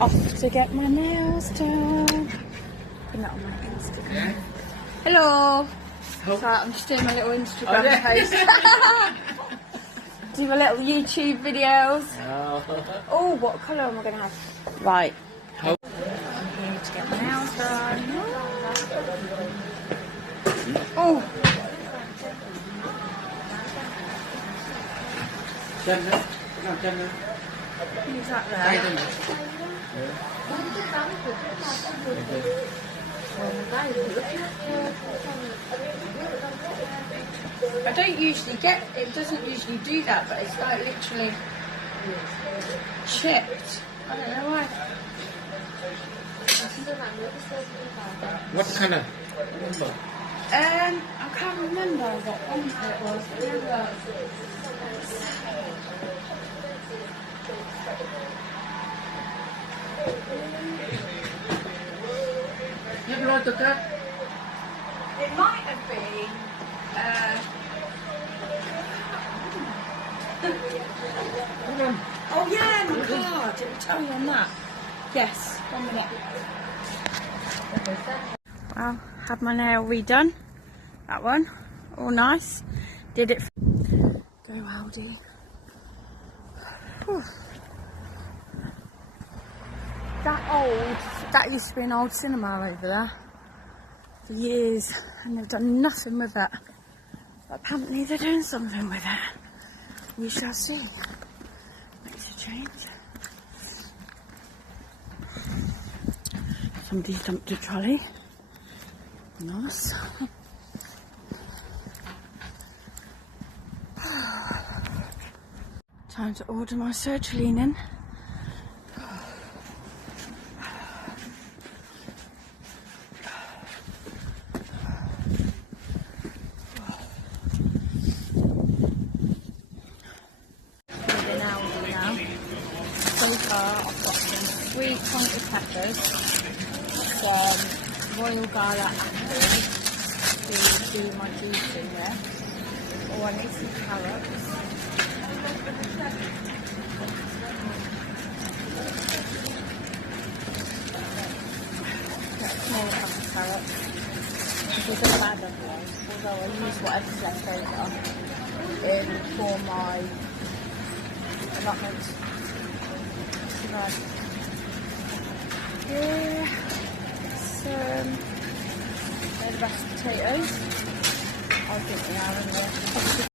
off to get my nails done. Put that on my Instagram. Yeah. Hello. Oh. Sorry, I'm just doing my little Instagram post. Do my little YouTube videos. Oh, what colour am I going to have? Right. Oh. I'm here to get my nails done. Oh. Chân đấy, cái nào chân đấy? Who's that Tay there? chân đấy. I don't usually get, it doesn't usually do that, but it's like literally chipped. I don't know why. What color? I can't remember what one it was. Nhấp lôi tôi kết. It might have been. Oh yeah, my card. It will tell you on that. Yes, 1 minute. Well, had my nail redone. That one, all nice. Did it. Go Aldi. Whew. That used to be an old cinema over there for years, and they've done nothing with it. But apparently they're doing something with it. We shall see. Makes a change. Somebody's dumped a trolley. Nice. Time to order my sertraline in. So far I've got some sweet Tonka peppers, some royal gala apples to do my juice in there. Oh, I need some carrots. Get a small pack of carrots. This is a bad of those, although I use whatever's left over for my allotment. Right. Yeah, they're the best potatoes. I think they are anyway.